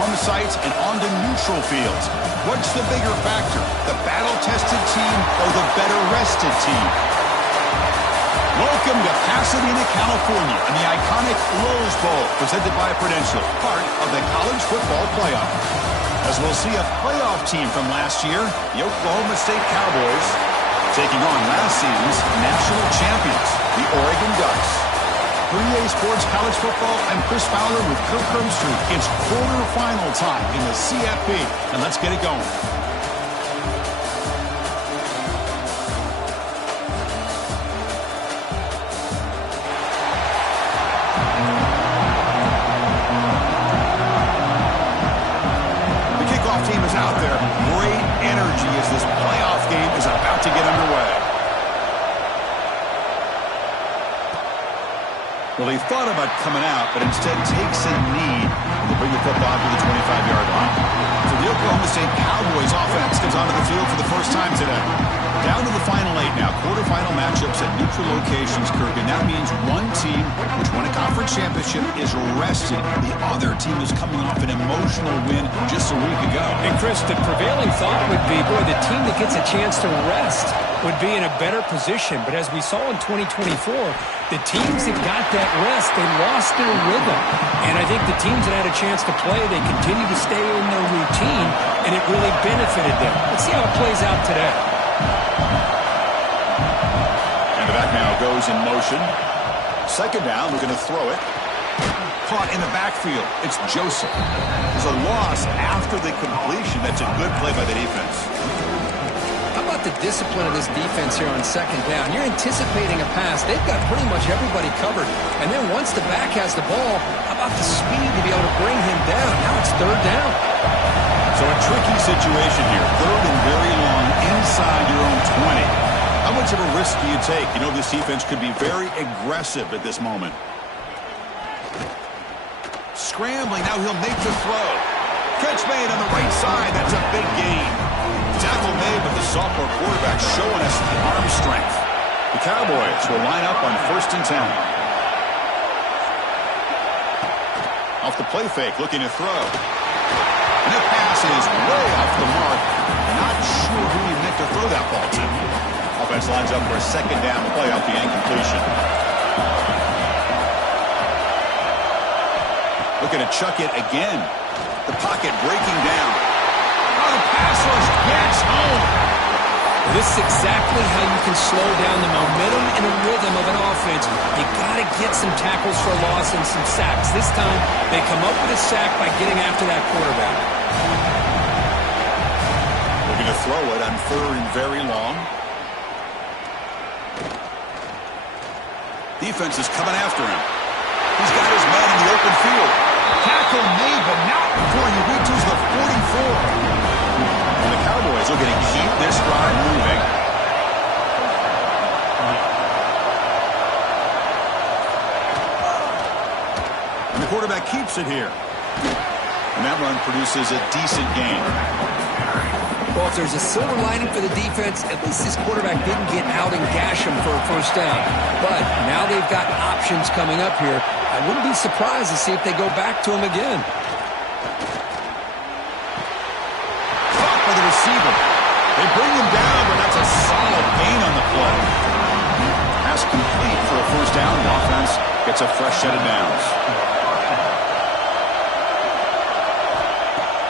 home sites and onto neutral fields. What's the bigger factor, the battle-tested team or the better-rested team? Welcome to Pasadena, California, and the iconic Rose Bowl, presented by Prudential, part of the college football playoff. As we'll see a playoff team from last year, the Oklahoma State Cowboys, taking on last season's national champions, the Oregon Ducks. For EA Sports College Football, I'm Chris Fowler with Kirk Herbstreit. It's quarterfinal time in the CFP, and let's get it going. The kickoff team is out there. Great energy as this playoff game is about to get underway. Well, he thought about coming out, but instead takes a knee to bring the football to the 25-yard line. So the Oklahoma State Cowboys offense comes onto the field for the first time today. Down to the final 8 now. Quarterfinal matchups at neutral locations, Kirk, and that means one team which won a conference championship is resting. The other team is coming off an emotional win just a week ago. And Chris, the prevailing thought would be, boy, the team that gets a chance to rest would be in a better position. But as we saw in 2024, the teams that got that rest, they lost their rhythm. And I think the teams that had a chance to play, they continue to stay in their routine, and it really benefited them. Let's see how it plays out today. And the back now goes in motion. Second down, we're going to throw it. Caught in the backfield. It's Joseph. There's a loss after the completion. That's a good play by the defense. How about the discipline of this defense here on second down? You're anticipating a pass. They've got pretty much everybody covered. And then once the back has the ball, how about the speed to be able to bring him down? Now it's third down. So a tricky situation here. Third and very long inside your own 20. How much of a risk do you take? You know this defense could be very aggressive at this moment. Scrambling. Now he'll make the throw. Catch made on the right side. That's a big gain. Tackle made, but the sophomore quarterback showing us the arm strength. The Cowboys will line up on 1st and 10. Off the play fake, looking to throw. And that pass is way off the mark. Not sure who he meant to throw that ball to. Offense lines up for a second down play off the incompletion. Looking to chuck it again. The pocket breaking down. Oh, the pass rush gets home. This is exactly how you can slow down the momentum and the rhythm of an offense. You got to get some tackles for loss and some sacks. This time, they come up with a sack by getting after that quarterback. Looking to throw it on 3rd and very long. Defense is coming after him. He's got his man in the open field. Tackle made, but not before he reaches the 44. And the Cowboys are going to keep this drive moving. And the quarterback keeps it here. And that run produces a decent gain. Well, if there's a silver lining for the defense, at least this quarterback didn't get out and gash him for a first down. But now they've got options coming up here. I wouldn't be surprised to see if they go back to him again. Caught by the receiver. They bring him down, but that's a solid gain on the play. Pass complete for a first down. The offense gets a fresh set of downs.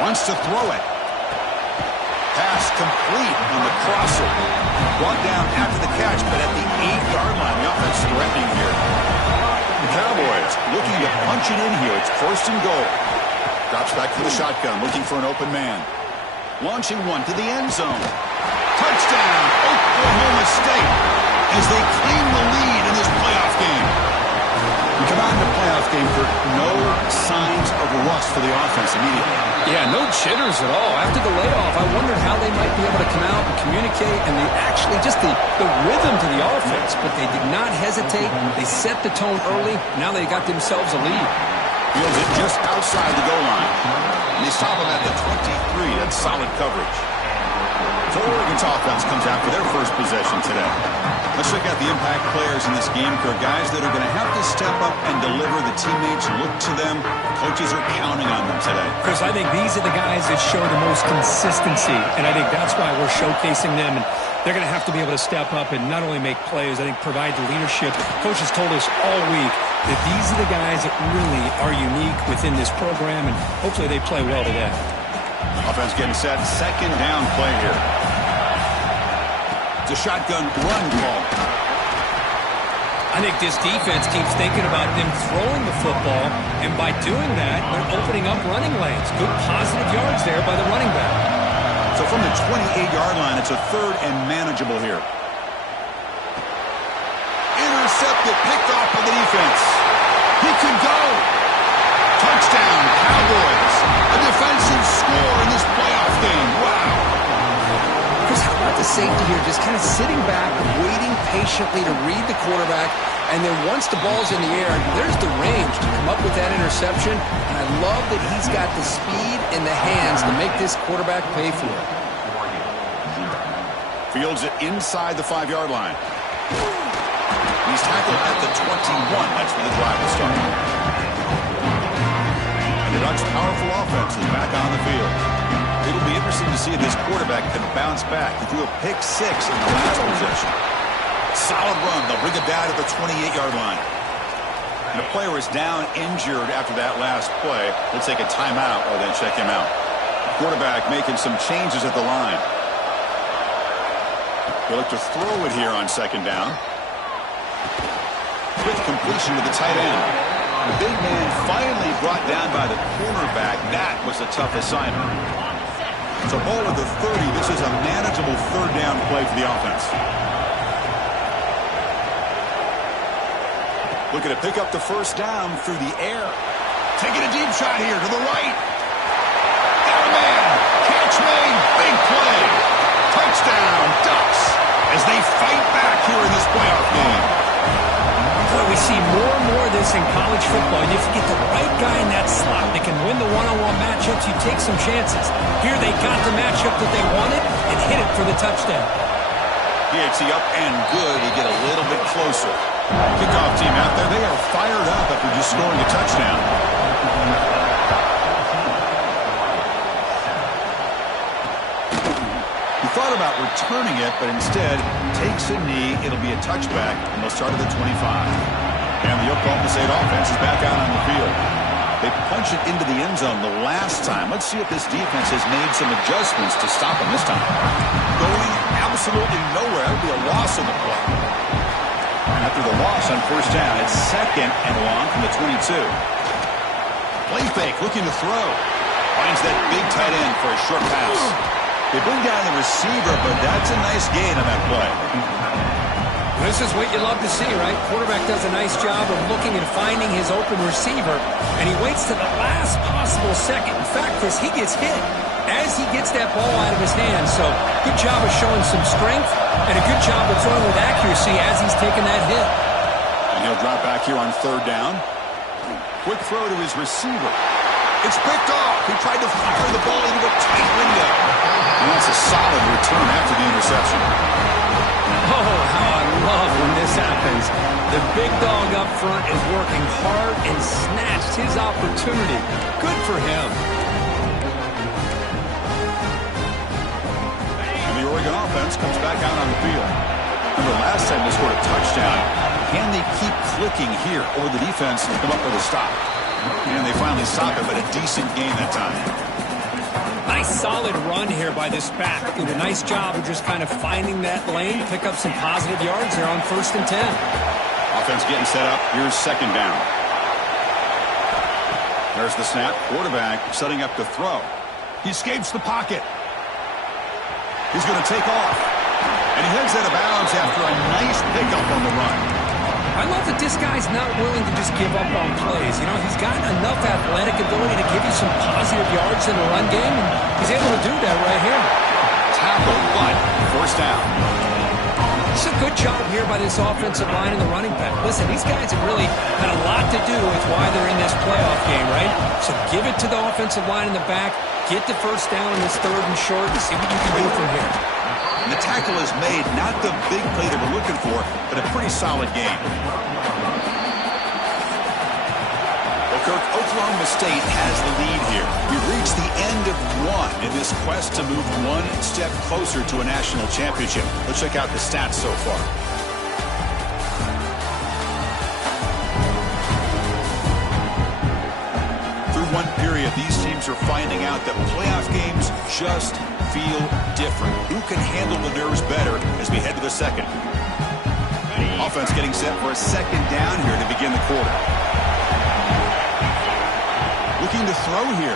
Wants to throw it. Pass complete on the crosser. Brought down after the catch, but at the 8-yard line. The offense threatening here. The Cowboys looking to punch it in here. It's 1st and goal. Drops back to the shotgun, looking for an open man. Launching one to the end zone. Touchdown, Oklahoma State, as they claim the lead in this playoff game. We come out in the playoff game for no signs of rust for the offense immediately. Yeah, no jitters at all. After the layoff, I wondered how they might be able to come out and communicate, and actually just the rhythm to the offense. But they did not hesitate. They set the tone early. Now they got themselves a lead. Fields it just outside the goal line. And they stop him at the 23. That's solid coverage. So Oregon's offense comes out for their first possession today. Let's check out the impact players in this game. There are guys that are going to have to step up and deliver. The teammates look to them. Coaches are counting on them today. Chris, I think these are the guys that show the most consistency, and I think that's why we're showcasing them. And they're going to have to be able to step up and not only make plays, I think provide the leadership. Coach has told us all week that these are the guys that really are unique within this program, and hopefully they play well today. Offense getting set. Second down play here. It's a shotgun run call. I think this defense keeps thinking about them throwing the football, and by doing that, they're opening up running lanes. Good positive yards there by the running back. So from the 28-yard line, it's a third and manageable here. Intercepted, picked off by the defense. He can go. Touchdown, Cowboys. A defensive score in this playoff game. Wow. Chris, how about the safety here? Just kind of sitting back, waiting patiently to read the quarterback, and then once the ball's in the air, there's the range to come up with that interception. And I love that he's got the speed and the hands to make this quarterback pay for it. Fields it inside the 5-yard line. He's tackled at the 21. That's where the drive will start. And the Ducks' powerful offense is back on the field. It'll be interesting to see if this quarterback can bounce back. He threw a pick 6 in the last possession. Solid run. They'll bring it down to the 28-yard line. And the player is down injured after that last play. We'll take a timeout or then check him out. Quarterback making some changes at the line. They look to throw it here on second down. Quick completion to the tight end. The big man finally brought down by the cornerback. That was a tough assignment. So ball with the 30. This is a manageable third down play for the offense. Looking to pick up the first down through the air. Taking a deep shot here to the right. Got a man. Catch made. Big play. Touchdown, Ducks, as they fight back here in this playoff game. Boy, we see more and more of this in college football. If you get the right guy in that slot that can win the one-on-one matchups, you take some chances. Here they got the matchup that they wanted and hit it for the touchdown. PHC up and good. You get a little bit closer. Kickoff team out there. They are fired up after just scoring a touchdown. Thought about returning it, but instead takes a knee. It'll be a touchback, and they'll start at the 25. And the Oklahoma State offense is back out on the field. They punched it into the end zone the last time. Let's see if this defense has made some adjustments to stop them this time. Going absolutely nowhere. That'll be a loss in the play. After the loss on first down, it's second and long from the 22. Play fake, looking to throw. Finds that big tight end for a short pass. They bring down the receiver, but that's a nice gain on that play. This is what you love to see, right? Quarterback does a nice job of looking and finding his open receiver, and he waits to the last possible second. In fact, Chris, he gets hit as he gets that ball out of his hands. So good job of showing some strength and a good job of throwing with accuracy as he's taking that hit. And he'll drop back here on third down. Quick throw to his receiver. It's picked off. He tried to fire the ball into a tight window. And that's a solid return after the interception. Oh, how I love when this happens. The big dog up front is working hard and snatched his opportunity. Good for him. And the Oregon offense comes back out on the field. Remember last time they scored a touchdown. Can they keep clicking here, or the defense come up with a stop? And they finally stop it, but a decent game that time. Nice solid run here by this back. Did a nice job of just kind of finding that lane, pick up some positive yards there on 1st and 10. Offense getting set up. Here's second down. There's the snap. Quarterback setting up to throw. He escapes the pocket. He's going to take off. And he heads out of bounds after a nice pickup on the run. I love that this guy's not willing to just give up on plays. You know, he's got enough athletic ability to give you some positive yards in the run game, and he's able to do that right here. Tackle, but first down. It's a good job here by this offensive line and the running back. Listen, these guys have really had a lot to do with why they're in this playoff game, right? So give it to the offensive line in the back, get the first down in this 3rd and short, and see what you can do from here. And the tackle is made, not the big play that we're looking for, but a pretty solid game. Well, Kirk, Oklahoma State has the lead here. We've reached the end of one in this quest to move one step closer to a national championship. Let's check out the stats so far. One period, these teams are finding out that playoff games just feel different. Who can handle the nerves better as we head to the second? Offense getting set for a second down here to begin the quarter. Looking to throw here.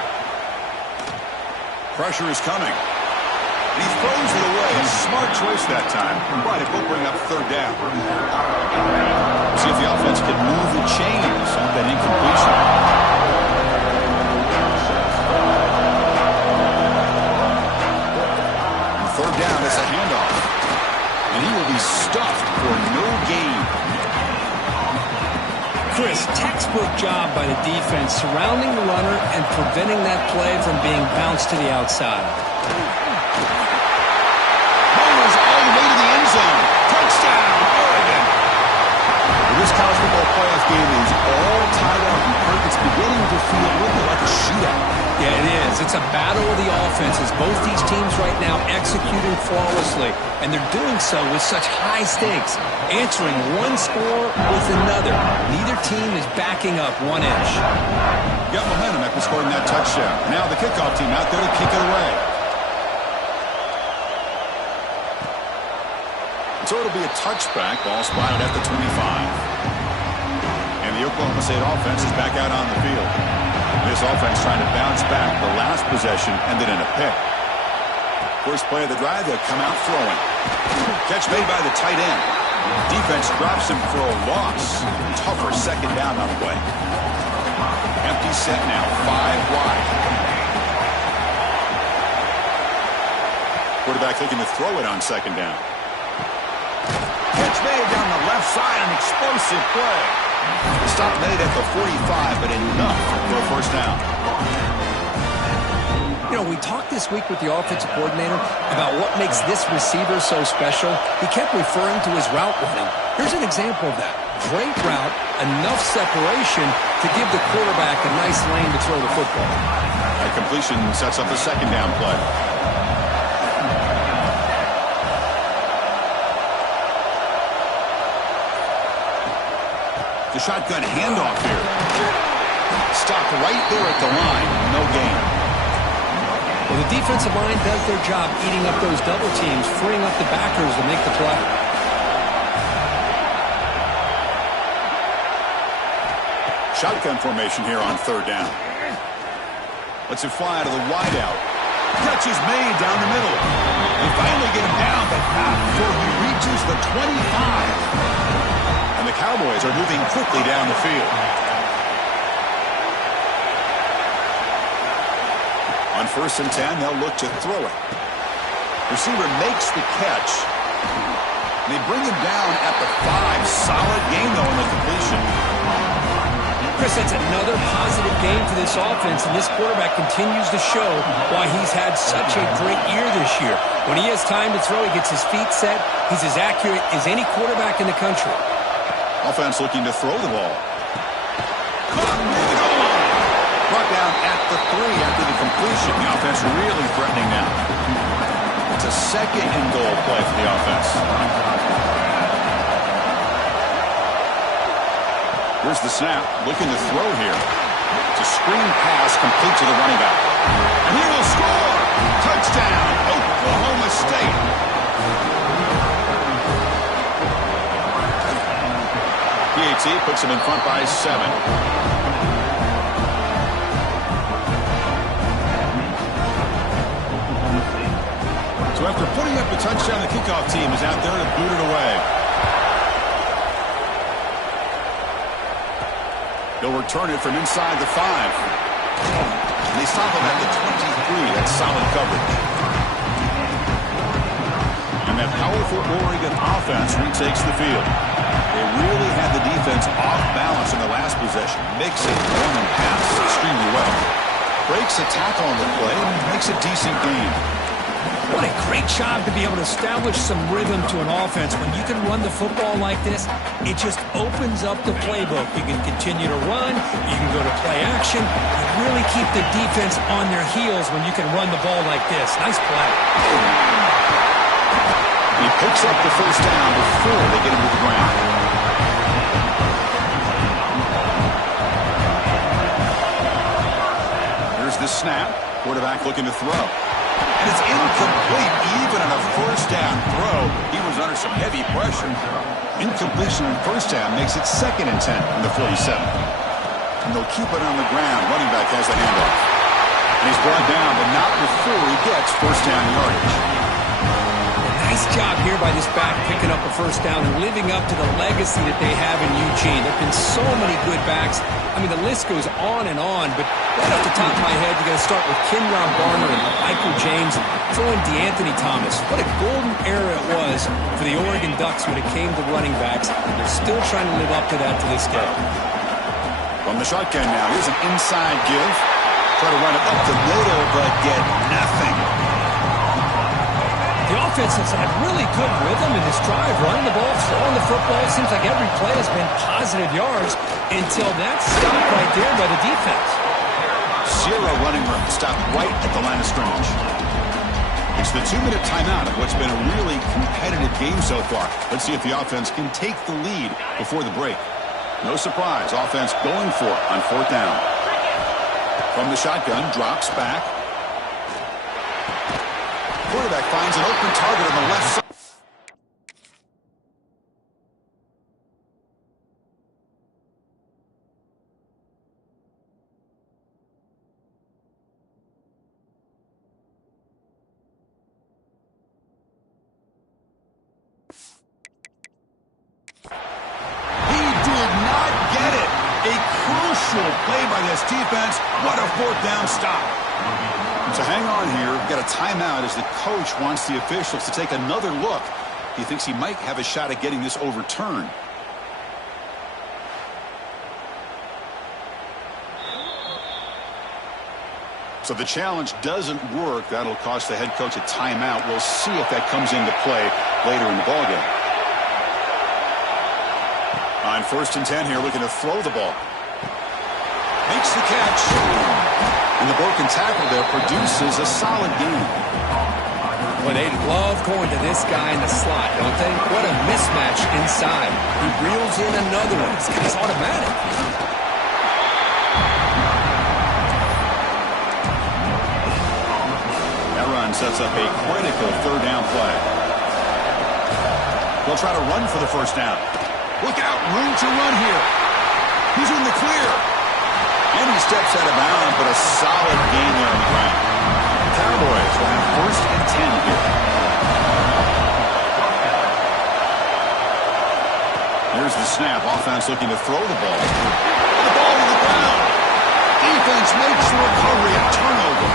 Pressure is coming. And he throws it away. A smart choice that time. But it will bring up third down. See if the offense can move the chains on that incompletion. Third down, it's a handoff. And he will be stuffed for no gain. Chris, textbook job by the defense surrounding the runner and preventing that play from being bounced to the outside. Runners all the way to the end zone. Touchdown, Oregon. This college football playoff game is all tied up, and Kirk, it's beginning to feel a little bit like a shootout. Yeah, it is. It's a battle of the offenses. Both these teams right now executing flawlessly, and they're doing so with such high stakes, answering one score with another. Neither team is backing up 1 inch. Got momentum after scoring that touchdown. Now the kickoff team out there to kick it away. So it'll be a touchback. Ball spotted at the 25. And the Oklahoma State offense is back out on the field. This offense trying to bounce back. The last possession ended in a pick. First play of the drive, they'll come out throwing. Catch made by the tight end. Defense drops him for a loss. Tougher second down on the way. Empty set now, 5 wide. Quarterback looking to throw it on second down. Catch made down the left side, an explosive play. The stop made at the 45, but enough for a first down. You know, we talked this week with the offensive coordinator about what makes this receiver so special. He kept referring to his route running. Here's an example of that. Great route, enough separation to give the quarterback a nice lane to throw the football. That completion sets up the second down play. The shotgun handoff here. Stopped right there at the line. No gain. Well, the defensive line does their job eating up those double teams, freeing up the backers to make the play. Shotgun formation here on third down. Lets it fly out of the wideout. Catch is made down the middle. They finally get him down, but not before he reaches the 25. And the Cowboys are moving quickly down the field. On 1st and 10, they'll look to throw it. Receiver makes the catch. They bring him down at the 5. Solid game, though, in the completion. Chris, that's another positive game for this offense, and this quarterback continues to show why he's had such a great year this year. When he has time to throw, he gets his feet set. He's as accurate as any quarterback in the country. Offense looking to throw the ball. Brought down at the 3 after the completion. The offense really threatening now. It's a second and goal play for the offense. Here's the snap. Looking to throw here. It's a screen pass complete to the running back. And he will score! Touchdown, Oklahoma State. PAT puts him in front by 7. So after putting up a touchdown, the kickoff team is out there to boot it away. They'll return it from inside the 5. And they stop him at the 23. That's solid coverage. And that powerful Oregon offense retakes the field. They really had the defense off balance in the last possession. Makes it run and pass extremely well. Breaks a tackle on the play and makes a decent gain. What a great job to be able to establish some rhythm to an offense. When you can run the football like this, it just opens up the playbook. You can continue to run. You can go to play action. You really keep the defense on their heels when you can run the ball like this. Nice play. He picks up the first down before they get him to the ground. Here's the snap. Quarterback looking to throw. And it's incomplete. Even on a first down throw, he was under some heavy pressure. Incompletion on first down makes it 2nd and 10 in the 47. And they'll keep it on the ground. Running back has the handoff. And he's brought down, but not before he gets first down yardage. Nice job here by this back picking up a first down and living up to the legacy that they have in Eugene. There have been so many good backs. I mean, the list goes on, but right off the top of my head, you got to start with Kenyon Barner and Michael James and throw in DeAnthony Thomas. What a golden era it was for the Oregon Ducks when it came to running backs. They're still trying to live up to that to this day. From the shotgun now, here's an inside give. Try to run it up the middle, but get nothing. The offense has had really good rhythm in this drive, running the ball, throwing the football. It seems like every play has been positive yards until that stop right there by the defense. 0 running room, stopped right at the line of scrimmage. It's the 2-minute timeout of what's been a really competitive game so far. Let's see if the offense can take the lead before the break. No surprise, offense going for it on 4th down. From the shotgun, drops back. Quarterback finds an open target on the left side. He did not get it. A crucial play by this defense. What a 4th down stop. So hang on here. We've got a timeout as the coach wants the officials to take another look. He thinks he might have a shot at getting this overturned. So the challenge doesn't work. That'll cost the head coach a timeout. We'll see if that comes into play later in the ballgame. On 1st and 10 here, looking to throw the ball. Makes the catch. And the broken tackle there produces a solid gain. Well, they love going to this guy in the slot, don't they? What a mismatch inside. He reels in another one. This guy's automatic. That run sets up a critical 3rd down play. They'll try to run for the first down. Look out, room to run here. He's in the clear. And he steps out of bounds, but a solid gain there on the ground. The Cowboys will have 1st and 10 here. Here's the snap. Offense looking to throw the ball. The ball to the ground. Defense makes the recovery, a turnover.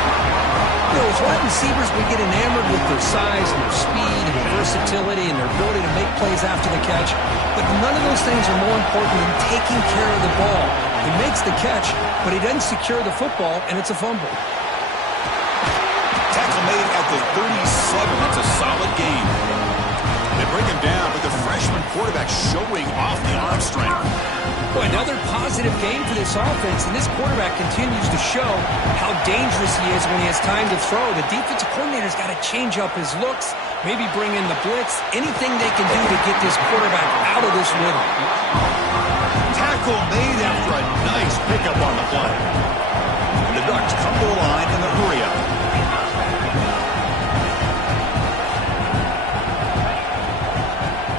You know, as wide receivers, we get enamored with their size and their speed and their versatility and their ability to make plays after the catch. But none of those things are more important than taking care of the ball. He makes the catch, but he doesn't secure the football, and it's a fumble. Tackle made at the 37. That's a solid gain. They bring him down, but the freshman quarterback showing off the arm strength. Boy, another positive game for this offense, and this quarterback continues to show how dangerous he is when he has time to throw. The defensive coordinator's got to change up his looks, maybe bring in the blitz, anything they can do to get this quarterback out of this rhythm. Tackle made after a nice pickup on the play. And the Ducks come to the line in the hurry-up.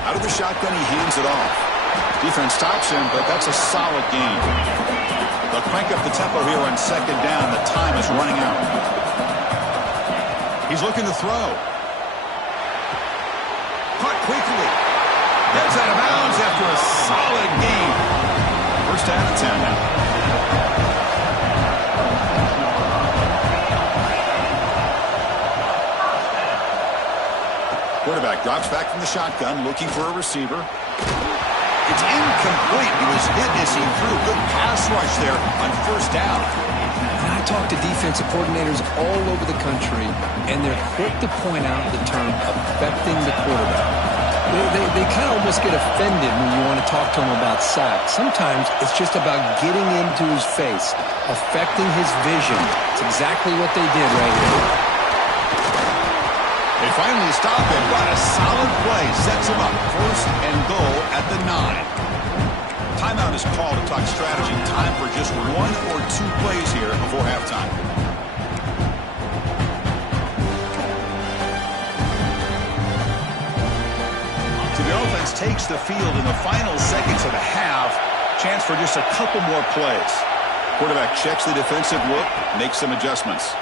Out of the shotgun, he hands it off. Defense stops him, but that's a solid gain. They'll crank up the tempo here on 2nd down. The time is running out. He's looking to throw. Caught quickly. Gets out of bounds after a solid gain. 1st down and 10 now. Quarterback drops back from the shotgun, looking for a receiver. It's incomplete. He was hit as he threw. Good pass rush there on 1st down. And I I talk to defensive coordinators all over the country, and they're quick to point out the term affecting the quarterback. They kind of almost get offended when you want to talk to them about sacks. Sometimes it's just about getting into his face, affecting his vision. It's exactly what they did right here. They finally stop it, but a solid play sets him up. First and goal at the 9. Timeout is called to talk strategy. Time for just 1 or 2 plays here before halftime. So the offense takes the field in the final seconds of the half. Chance for just a couple more plays. Quarterback checks the defensive look, makes some adjustments.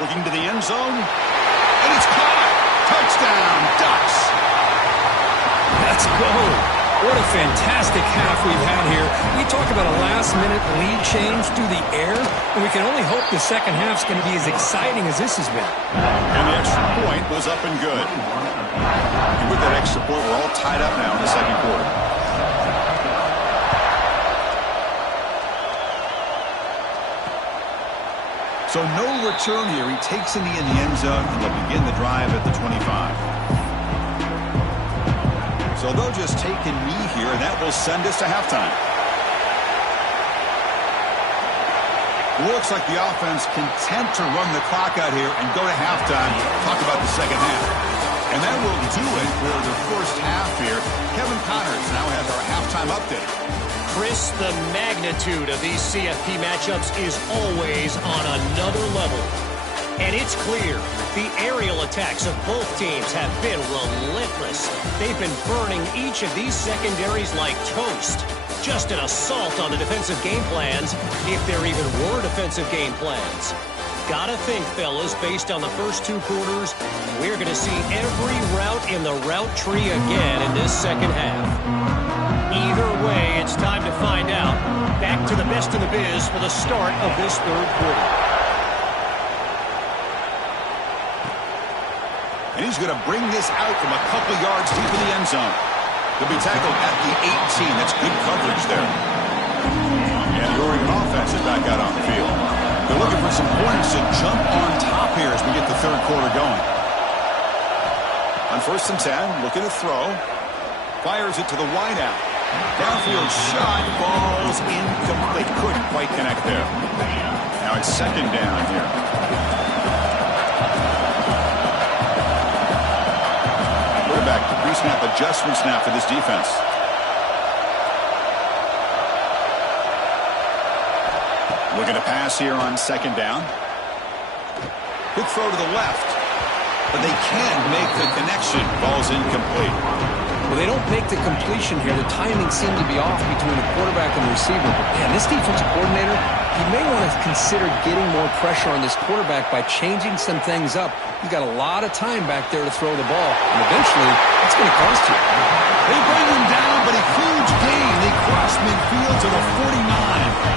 Looking to the end zone. And it's caught. Touchdown, Ducks. Let's go. What a fantastic half we've had here. We talk about a last-minute lead change through the air, and we can only hope the second half's going to be as exciting as this has been. And the extra point was up and good. And with that extra point, we're all tied up now in the second quarter. So no return here. He takes in the end zone, and they'll begin the drive at the 25. So they'll just take a knee here, and that will send us to halftime. Looks like the offense content to run the clock out here and go to halftime. Talk about the second half. And that will do it for the first half here. Kevin Connors now has our halftime update. Chris, the magnitude of these CFP matchups is always on another level. And it's clear the aerial attacks of both teams have been relentless. They've been burning each of these secondaries like toast. Just an assault on the defensive game plans, if there even were defensive game plans. Gotta think, fellas, based on the first 2 quarters, we're going to see every route in the route tree again in this second half. Either way, it's time to find out. Back to the best in the biz for the start of this third quarter. And he's going to bring this out from a couple yards deep in the end zone. He'll be tackled at the 18. That's good coverage there. And the Oregon offense is back out on the field. They're looking for some points to jump on top here as we get the third quarter going. On 1st and 10, looking to throw. Fires it to the wideout. Downfield shot, falls incomplete. Couldn't quite connect there. Now it's 2nd down here. Quarterback pre-snap adjustments now for this defense. Looking to pass here on 2nd down. Quick throw to the left. But they can't make the connection. Ball's incomplete. Well, they don't make the completion here. The timing seemed to be off between the quarterback and the receiver. But, man, this defensive coordinator, he may want to consider getting more pressure on this quarterback by changing some things up. He's got a lot of time back there to throw the ball. And eventually, it's going to cost you. They bring him down, but a huge gain. They cross midfield to the 49.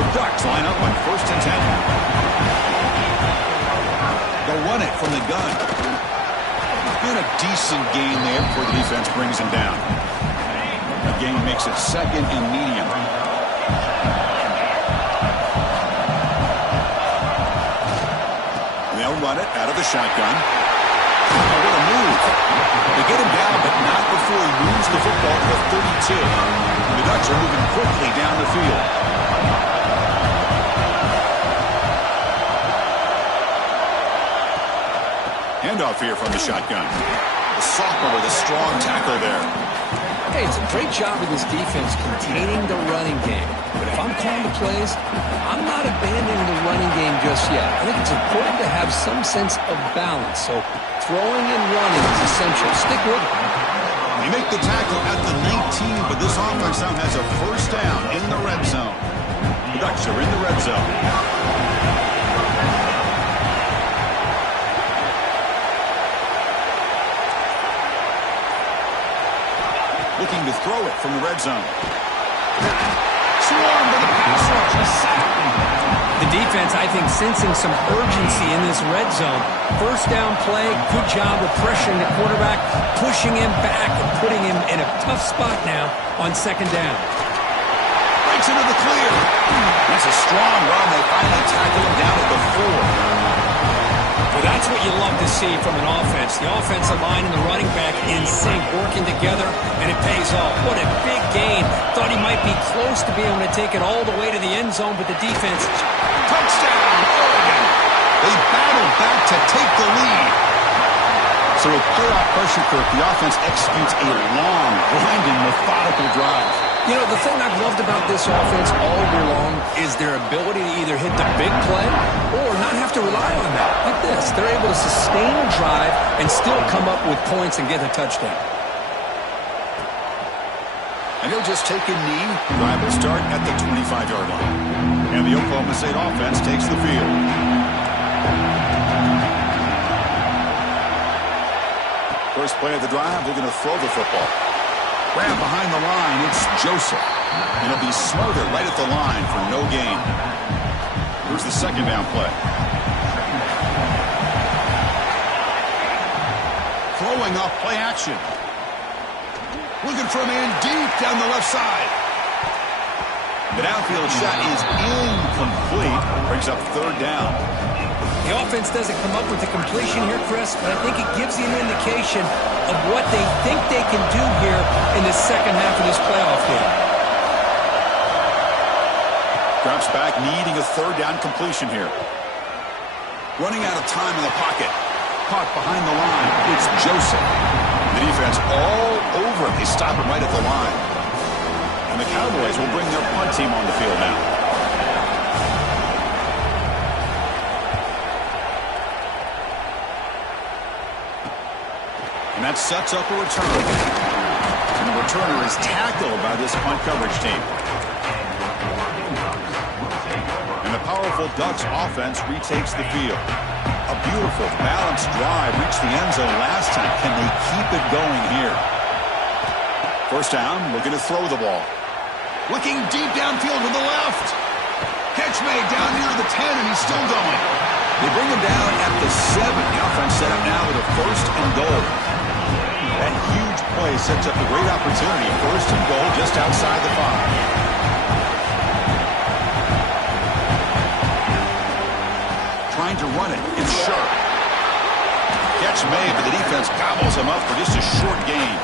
The Ducks line up on 1st and 10. They'll run it from the gun. And a decent gain there before the defense brings him down. The gain makes it 2nd and medium. And they'll run it out of the shotgun. Oh, what a move. They get him down, but not before he moves the football to the 32. The Ducks are moving quickly down the field. Handoff here from the shotgun. The sophomore with a strong tackle there. Hey, it's a great job of this defense containing the running game. But if I'm calling the plays, I'm not abandoning the running game just yet. I think it's important to have some sense of balance. So throwing and running is essential. Stick with it. They make the tackle at the 19, but this offense now has a 1st down in the red zone. The Ducks are in the red zone. Looking to throw it from the red zone. Swarmed by the pass rush. The defense, I think, sensing some urgency in this red zone. 1st down play, good job of pressuring the quarterback, pushing him back and putting him in a tough spot now on 2nd down. breaks into the clear. That's a strong run. They finally tackle him down at the 4. Well, that's what you love to see from an offense. The offensive line and the running back in sync, working together, and it pays off. What a big gain. Thought he might be close to being able to take it all the way to the end zone, but the defense... Touchdown, Oregon. They battle back to take the lead. So with playoff pressure, Kirk, the offense executes a long, grinding, methodical drive. You know, the thing I've loved about this offense all year long is their ability to either hit the big play or not have to rely on that. Like this, they're able to sustain a drive and still come up with points and get a touchdown. And he'll just take a knee. Drive will start at the 25-yard line. And the Oklahoma State offense takes the field. First play of the drive, they're going to throw the football. Grab behind the line, it's Joseph. And he'll be smothered right at the line for no gain. Here's the second down play. Throwing off play action. Looking for a man deep down the left side. The downfield shot is incomplete. Brings up third down. The offense doesn't come up with the completion here, Chris, but I think it gives you an indication of what they think they can do here in the second half of this playoff game. Drops back, needing a third down completion here. Running out of time in the pocket. Caught behind the line. It's Joseph. The defense all over it. They stop him right at the line. And the Cowboys will bring their punt team on the field now. And that sets up a return. And the returner is tackled by this punt coverage team. And the powerful Ducks offense retakes the field. A beautiful, balanced drive reached the end zone last time. Can they keep it going here? First down, looking to throw the ball. Looking deep downfield to the left. Catch made down near the 10, and he's still going. They bring him down at the 7. The offense set up now with a first and goal. That huge play sets up a great opportunity. First and goal just outside the 5. Trying to run it. It's Sharp. Catch made, but the defense gobbles him up for just a short gain.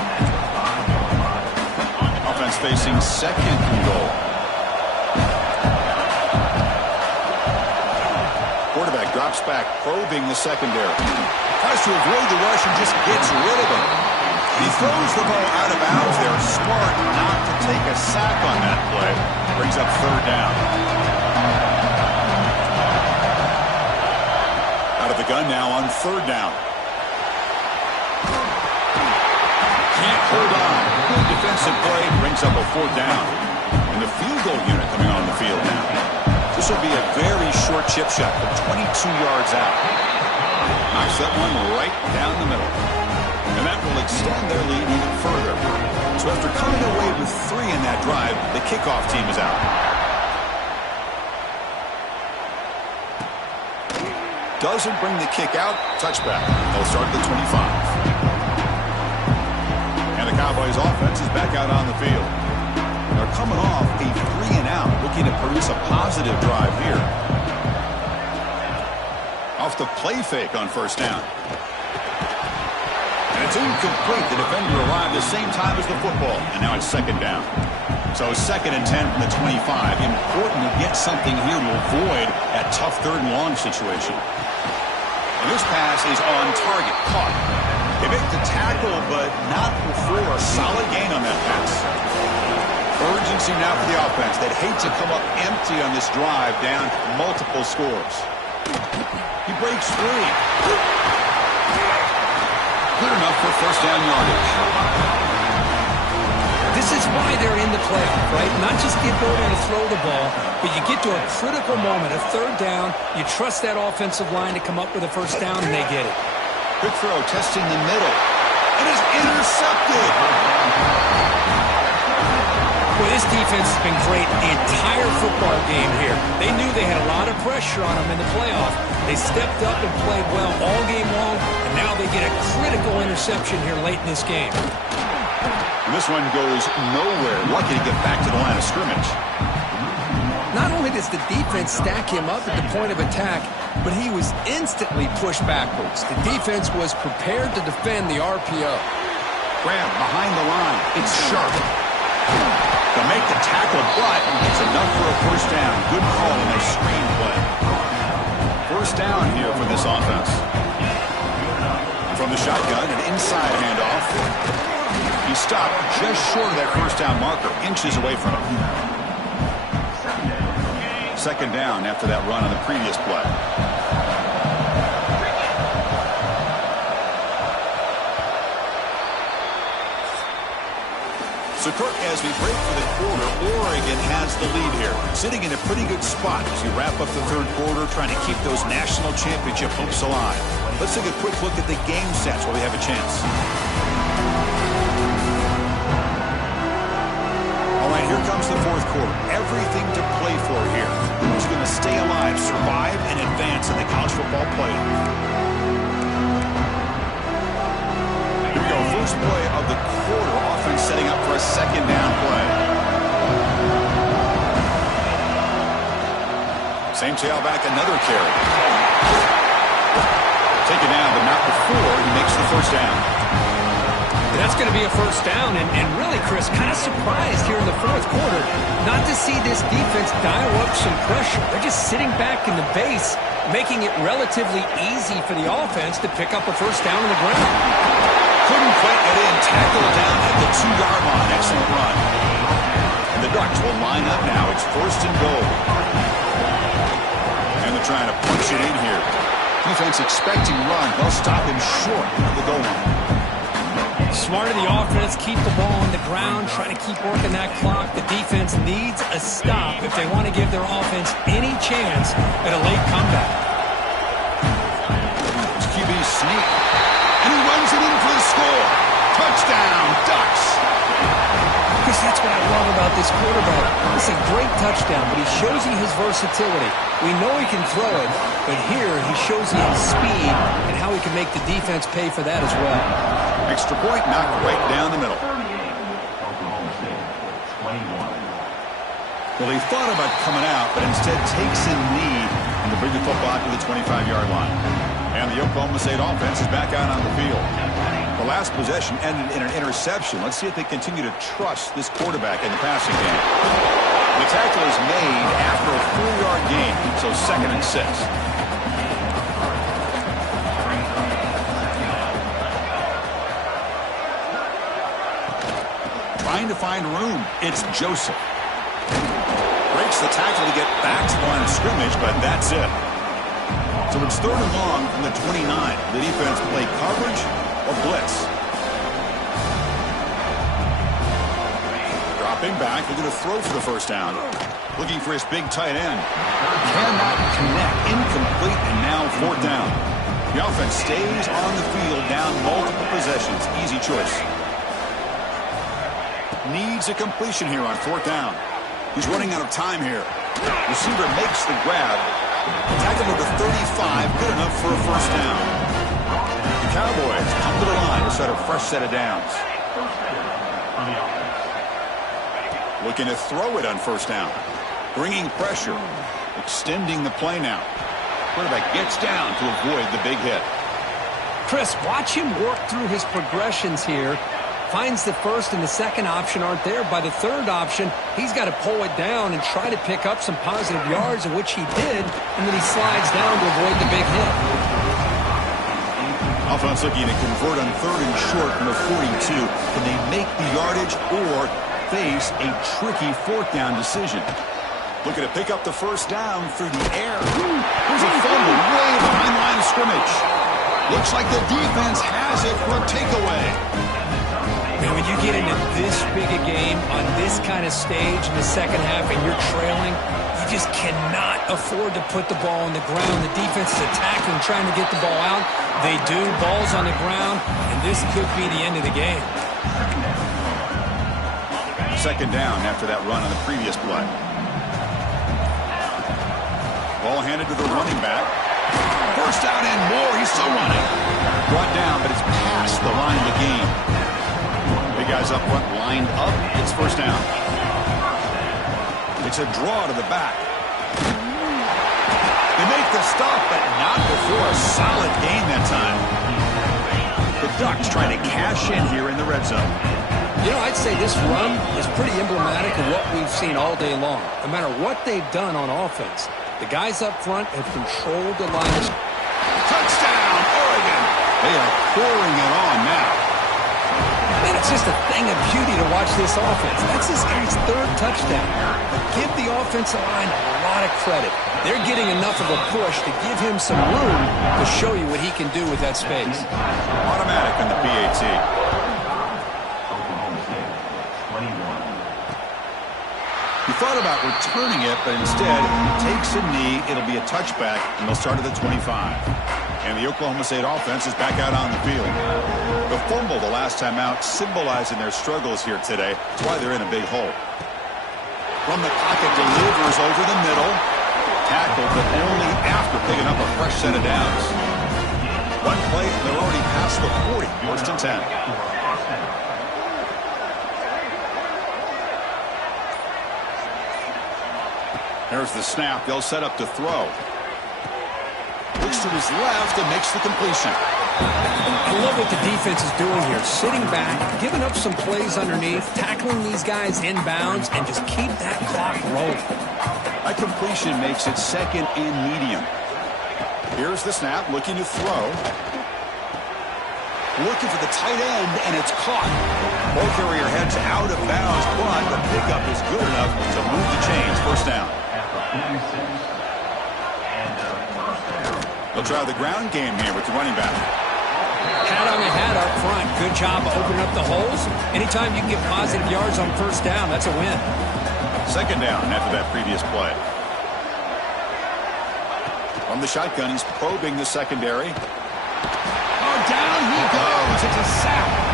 Offense facing second and goal. Quarterback drops back, probing the secondary. Tries to avoid the rush and just gets rid of him. He throws the ball out of bounds. They're smart not to take a sack on that play. Brings up third down. Out of the gun now on third down. Can't hold on. Good defensive play brings up a fourth down. And the field goal unit coming on the field now. This will be a very short chip shot from 22 yards out. Knocks that one right down the middle. And that will extend their lead even further. So after coming away with 3 in that drive, the kickoff team is out. Doesn't bring the kick out. Touchback. They'll start at the 25. And the Cowboys offense is back out on the field. They're coming off a 3-and-out, looking to produce a positive drive here. Off the play fake on first down. And it's incomplete. The defender arrived the same time as the football. And now it's second down. So second and 10 from the 25. Important to get something here to avoid that tough third and long situation. And this pass is on target. Caught. They make the tackle, but not before a solid gain on that pass. Urgency now for the offense. They'd hate to come up empty on this drive, down multiple scores. He breaks free. Good enough for first down yardage. This is why they're in the playoff, right? Not just the ability to throw the ball, but you get to a critical moment, a third down, you trust that offensive line to come up with a first down, and they get it. Good throw, testing the middle. It is intercepted. Boy, this defense has been great the entire football game here. They knew they had a lot of pressure on them in the playoff. They stepped up and played well all game long, and now they get a critical interception here late in this game. And this one goes nowhere. Lucky to get back to the line of scrimmage. Not only does the defense stack him up at the point of attack, but he was instantly pushed backwards. The defense was prepared to defend the RPO. Grab behind the line. It's sharp. They'll make the tackle, but it's enough for a first down. Good call in their screen play. First down here for this offense. From the shotgun, an inside handoff. He stopped just short of that first down marker, inches away from it. Second down after that run on the previous play. So, Kirk, as we break for the quarter, Oregon has the lead here. Sitting in a pretty good spot as we wrap up the third quarter, trying to keep those national championship hopes alive. Let's take a quick look at the game stats while we have a chance. All right, here comes the fourth quarter. Everything to play for here. Who's going to stay alive, survive, and advance in the college football playoff? Here we go. First play of the quarter. Offense setting up for a second down play. Same tailback, another carry. Taken down, but not before he makes the first down. That's going to be a first down, and really, Chris, kind of surprised here in the fourth quarter not to see this defense dial up some pressure. They're just sitting back in the base, making it relatively easy for the offense to pick up a first down on the ground. Couldn't quite get in, tackled down at the 2-yard line. Excellent run. And the Ducks will line up now. It's first and goal. And they're trying to punch it in here. Defense expecting run. They'll stop him short of the goal line. Smart of the offense, keep the ball on the ground, try to keep working that clock. The defense needs a stop if they want to give their offense any chance at a late comeback. It's QB sneak. And he runs it in for the score. Touchdown, Ducks. Chris, that's what I love about this quarterback. It's a great touchdown, but he shows you his versatility. We know he can throw it, but here he shows you his speed and how he can make the defense pay for that as well. Extra point knocked right down the middle. Well, he thought about coming out, but instead takes a knee to bring the football to the 25-yard line. And the Oklahoma State offense is back out on the field. The last possession ended in an interception. Let's see if they continue to trust this quarterback in the passing game. The tackle is made after a 4-yard gain, so 2nd and 6. Trying to find room. It's Joseph. Breaks the tackle to get back to the line of scrimmage, but that's it. So it's 3rd and long from the 29. The defense play coverage or blitz. Dropping back, looking to throw for the first down. Looking for his big tight end. Cannot connect. Incomplete, and now 4th down. The offense stays on the field, down multiple possessions. Easy choice. Needs a completion here on 4th down. He's running out of time here. Receiver makes the grab. Tackle number 35, good enough for a first down. The Cowboys come to the line to set a fresh set of downs. Looking to throw it on first down. Bringing pressure. Extending the play now. Quarterback gets down to avoid the big hit. Chris, watch him work through his progressions here. Finds the first and the second option aren't there. By the third option, he's got to pull it down and try to pick up some positive yards, of which he did, and then he slides down to avoid the big hit. Offense looking to convert on 3rd and short from the 42. Can they make the yardage or face a tricky 4th down decision? Looking to pick up the first down through the air. Here's a fumble way behind the line of scrimmage. Looks like the defense has it for a takeaway. Man, when you get into this big a game on this kind of stage in the second half and you're trailing, you just cannot afford to put the ball on the ground. The defense is attacking, trying to get the ball out. They do. Ball's on the ground, and this could be the end of the game. Second down after that run on the previous play. Ball handed to the running back. First down and more. He's still running. Brought down, but it's past the line of the game. Big guys up front lined up. It's first down. It's a draw to the back. They make the stop, but not before a solid gain that time. The Ducks trying to cash in here in the red zone. You know, I'd say this run is pretty emblematic of what we've seen all day long. No matter what they've done on offense, the guys up front have controlled the line of... Touchdown, Oregon! They are pouring it on now. Man, it's just a thing of beauty to watch this offense. That's this guy's third touchdown. But give the offensive line a lot of credit. They're getting enough of a push to give him some room to show you what he can do with that space. Automatic in the PAT. He thought about returning it, but instead takes a knee. It'll be a touchback, and they'll start at the 25. And the Oklahoma State offense is back out on the field. The fumble the last time out symbolizing their struggles here today. That's why they're in a big hole. From the pocket, delivers over the middle. Tackled, but only after picking up a fresh set of downs. One play, and they're already past the 40. First and 10. There's the snap. They'll set up to throw. Looks to his left and makes the completion. I love what the defense is doing here. Sitting back, giving up some plays underneath, tackling these guys inbounds, and just keep that clock rolling. A completion makes it second and medium. Here's the snap, looking to throw. Looking for the tight end, and it's caught. Ball carrier heads out of bounds, but the pickup is good enough to move the chains. First down. They'll try the ground game here with the running back. Hat on the hat up front. Good job opening up the holes. Anytime you can get positive yards on first down, that's a win. Second down after that previous play. From the shotgun, he's probing the secondary. Oh, down he goes. It's a sack.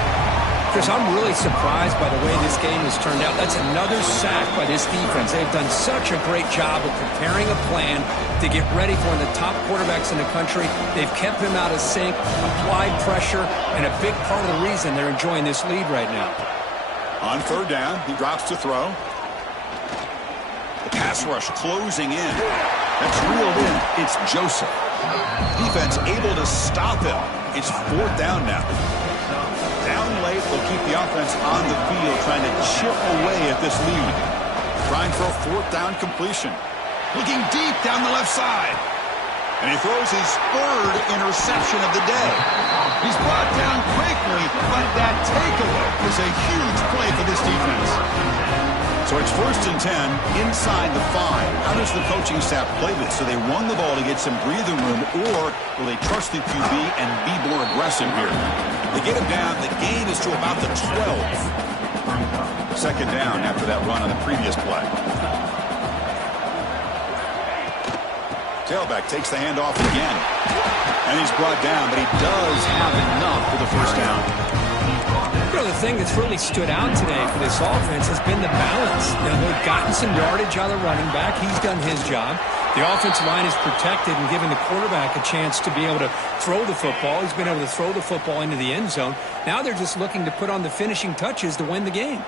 Chris, I'm really surprised by the way this game has turned out. That's another sack by this defense. They've done such a great job of preparing a plan to get ready for one of the top quarterbacks in the country. They've kept him out of sync, applied pressure, and a big part of the reason they're enjoying this lead right now. On third down, he drops to throw. The pass rush closing in. That's reeled in. It's Joseph. Defense able to stop him. It's fourth down now. Down late, they'll keep the offense on the field, trying to chip away at this lead. Trying for a fourth down completion. Looking deep down the left side. And he throws his third interception of the day. He's brought down quickly, but that takeaway is a huge play for this defense. So it's first and 10 inside the 5. How does the coaching staff play this? So they run the ball to get some breathing room, or will they trust the QB and be more aggressive here? They get him down. The gain is to about the 12. Second down after that run on the previous play. Tailback takes the handoff again. And he's brought down, but he does have enough for the first down. You know, the thing that's really stood out today for this offense has been the balance. You know, they've gotten some yardage out of the running back. He's done his job. The offensive line is protected and giving the quarterback a chance to be able to throw the football. He's been able to throw the football into the end zone. Now they're just looking to put on the finishing touches to win the game.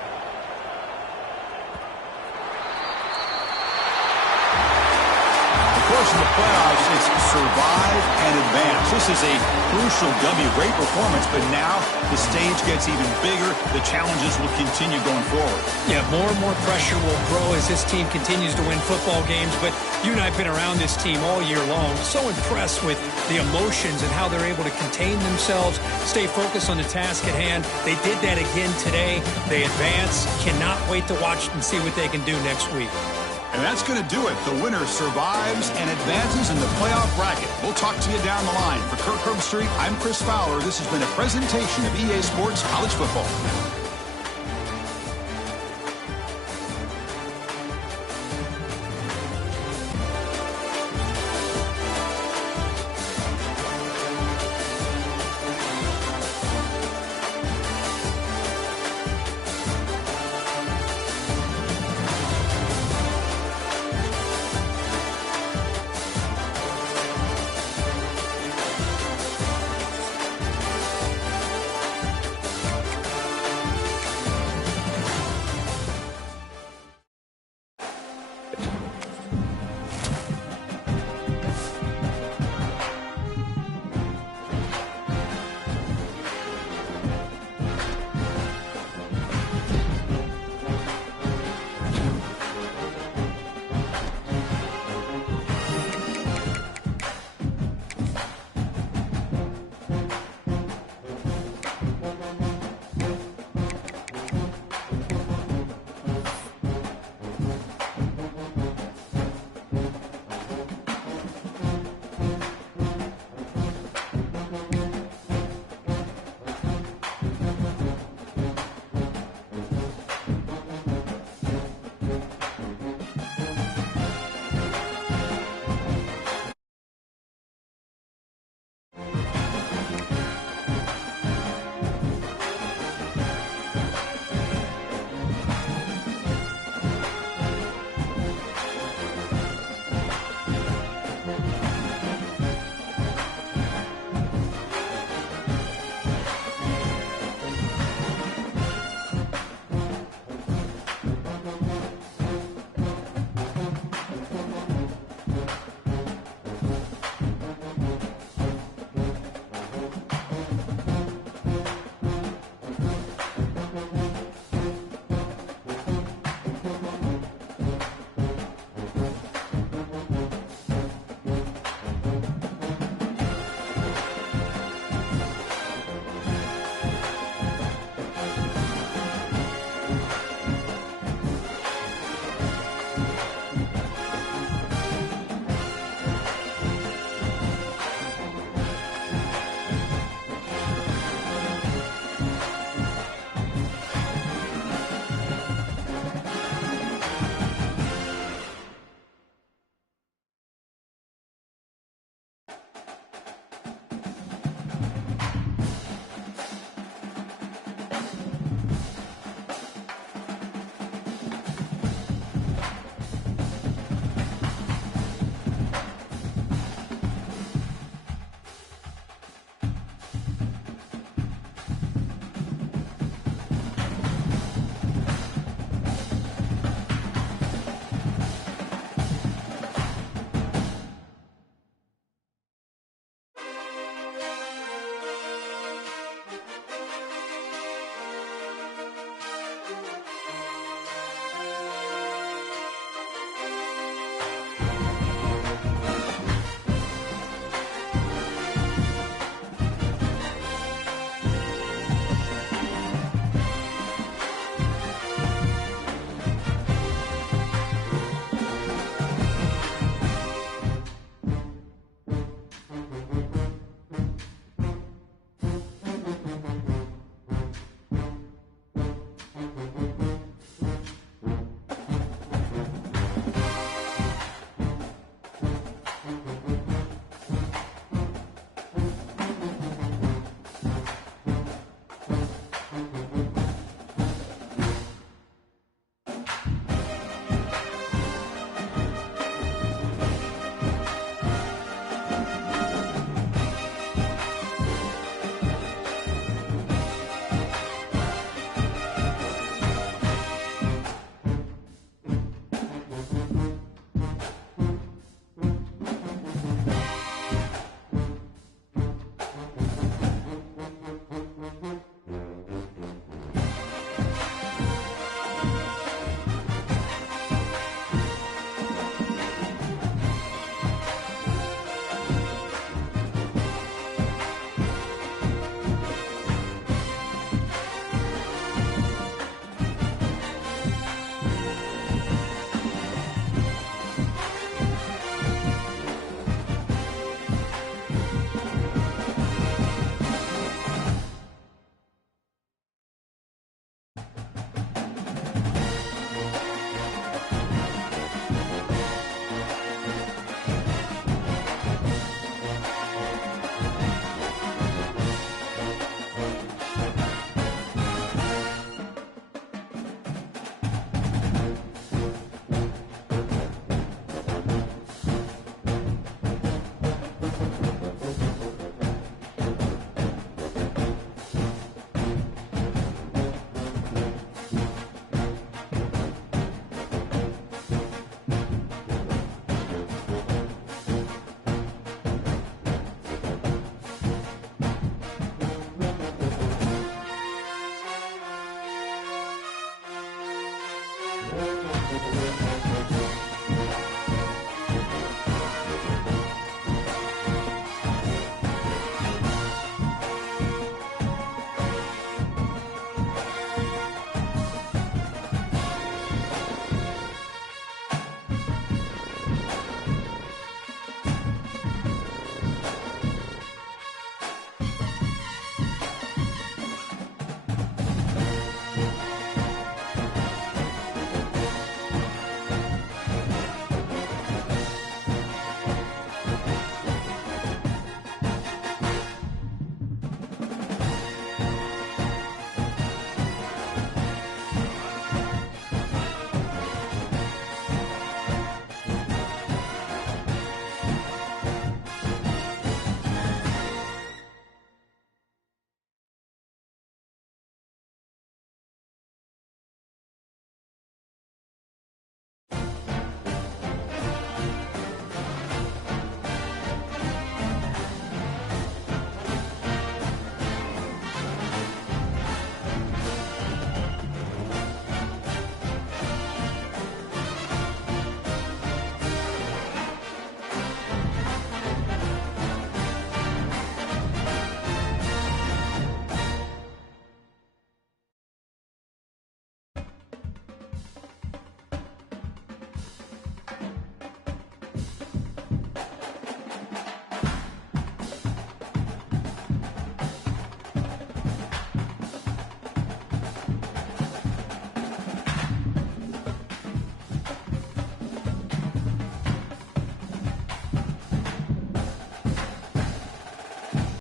In the playoffs, it's survive and advance. This is a crucial W. Great performance, but now the stage gets even bigger. The challenges will continue going forward. Yeah, more and more pressure will grow as this team continues to win football games. But you and I have been around this team all year long. So impressed with the emotions and how they're able to contain themselves, stay focused on the task at hand. They did that again today. They advance. Cannot wait to watch and see what they can do next week. And that's going to do it. The winner survives and advances in the playoff bracket. We'll talk to you down the line. For Kirk Herbstreit, I'm Chris Fowler. This has been a presentation of EA Sports College Football.